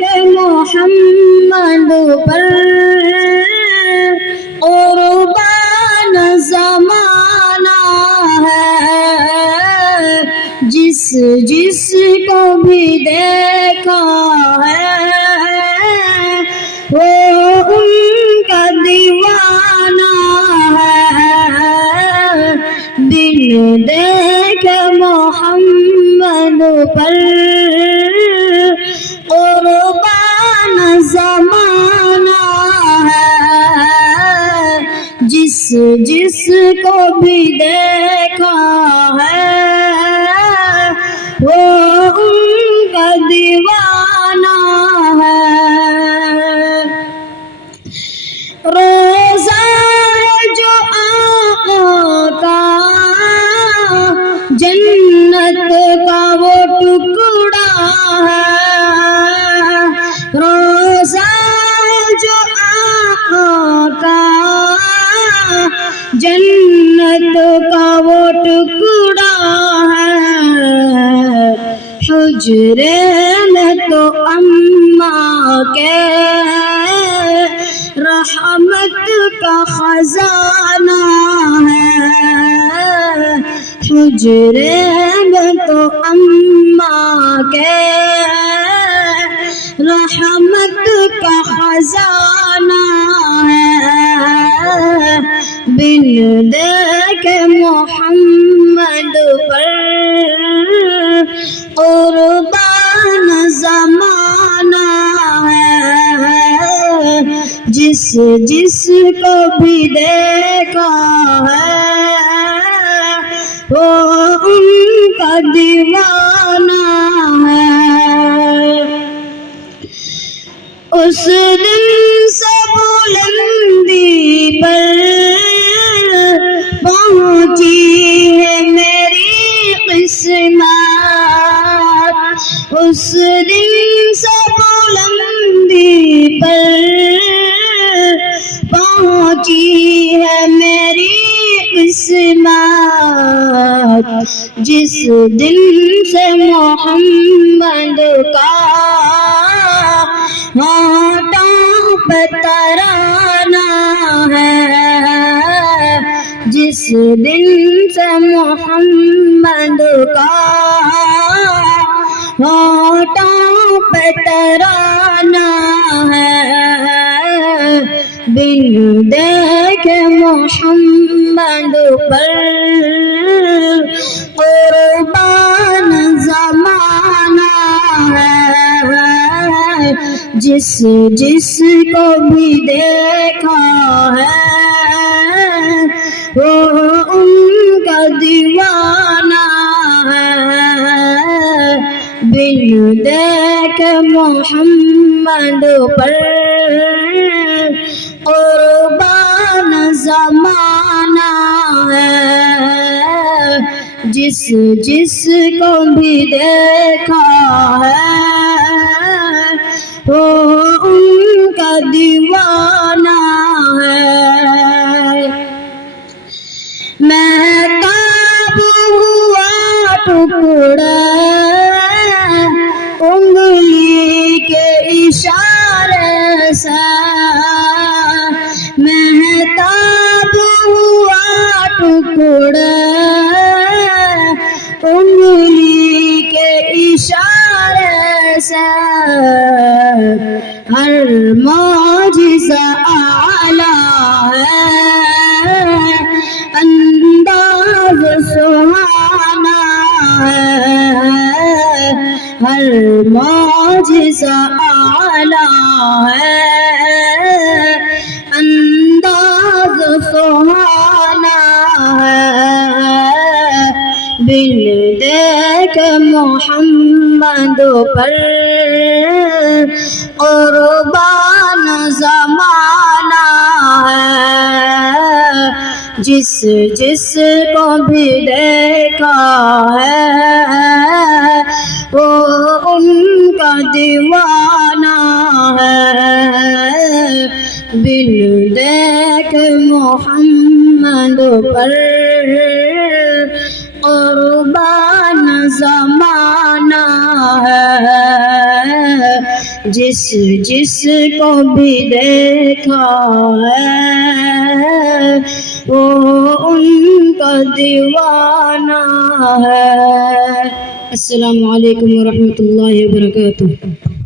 کہ محمد پر قربان زمانہ ہے، جس جس کو بھی دیکھا ہے وہ ان کا دیوانہ ہے، بن دیکھ محمد پر قربان زمانہ ہے، جس جس کو بھی دیکھا ہے وہ ان کا دیوانہ ہے۔ روزہ جو آقا کا جنت کا وہ ٹکڑا ہے، روزہ جو آقا کا جنت کا وہ ٹکڑا ہے، حجرے میں تو اماں کے رحمت کا خزانہ ہے، حجرے میں تو اماں کے رحمت کا خزانہ ہے، بن دیکھ محمد پر قربان زمانہ ہے، جس جس کو بھی دیکھا ہے وہ ان کا دیوانہ ہے۔ اس دن سے بلندی پر پہنچی ہے میری قسمت، اس دن سے بلندی پر پہنچی ہے میری قسمت، جس دن سے محمد کا ہاتھوں پہ ترانہ ہے، جس دن سے محمد کا ہاتھوں پہ ترانہ ہے، بن دیکھ محمد پر قربان زمانہ ہے، جس جس کو بھی دیکھا ہے وہ ان کا دیوانہ ہے، بن دیکھ محمد پر قربان زمانہ ہے، جس جس کو بھی دیکھا ہے وہ ان کا دیوانہ ہے۔ مہتاب ہوا ٹکڑا انگلی کے اشارے سے، مہتاب ہوا ٹکڑا انگلی کے اشارے سے، ہر معجزہ اعلیٰ ہے، انداز سہانا ہے، ہر معجزہ اعلیٰ ہے، انداز سہانا ہے، بن دیکھ محمد پر قربان زمانہ ہے، جس جس کو بھی دیکھا ہے وہ ان کا دیوانہ ہے، بن دیکھ محمد پر قربان زمانہ ہے، جس جس کو بھی دیکھا ہے وہ ان کا دیوانہ ہے۔ السلام علیکم ورحمۃ اللہ وبرکاتہ۔